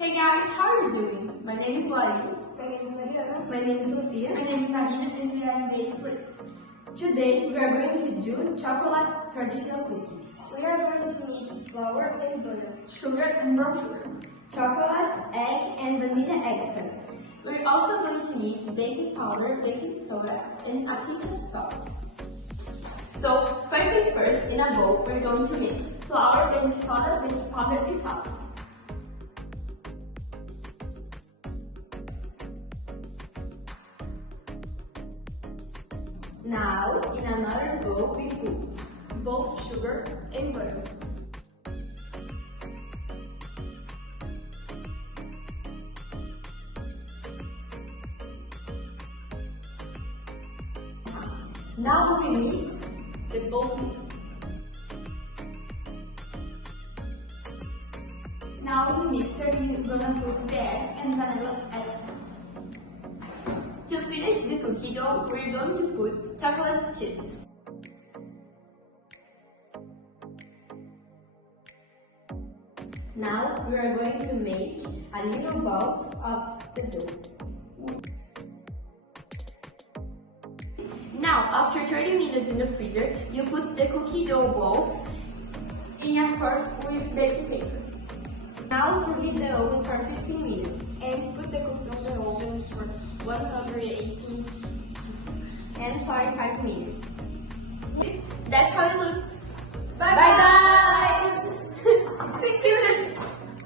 Hey guys, how are you doing? My name is Laís. My name is Mariana. My name is Sophia. My name is Marina and we are great friends. Today we are going to do chocolate traditional cookies. We are going to need flour and butter, Sugar and brown sugar. Chocolate, egg and vanilla essence. We're also going to need baking powder, baking soda, and a pinch of salt. So, first things first, in a bowl, we're going to mix flour, baking soda, baking powder, and salt. Now, in another bowl we put Both sugar and butter. Now we mix The both mix. Now in the mixer, we're gonna put the egg and vanilla essence. To finish the cookie dough, we're going to put chocolate chips. Now we are going to make a little balls of the dough. Now, after 30 minutes in the freezer, you put the cookie dough balls in a fork with baking paper. Now preheat the oven for 15 minutes And put the cookie on the oven for 180 and 45 minutes. That's how it looks. Bye bye!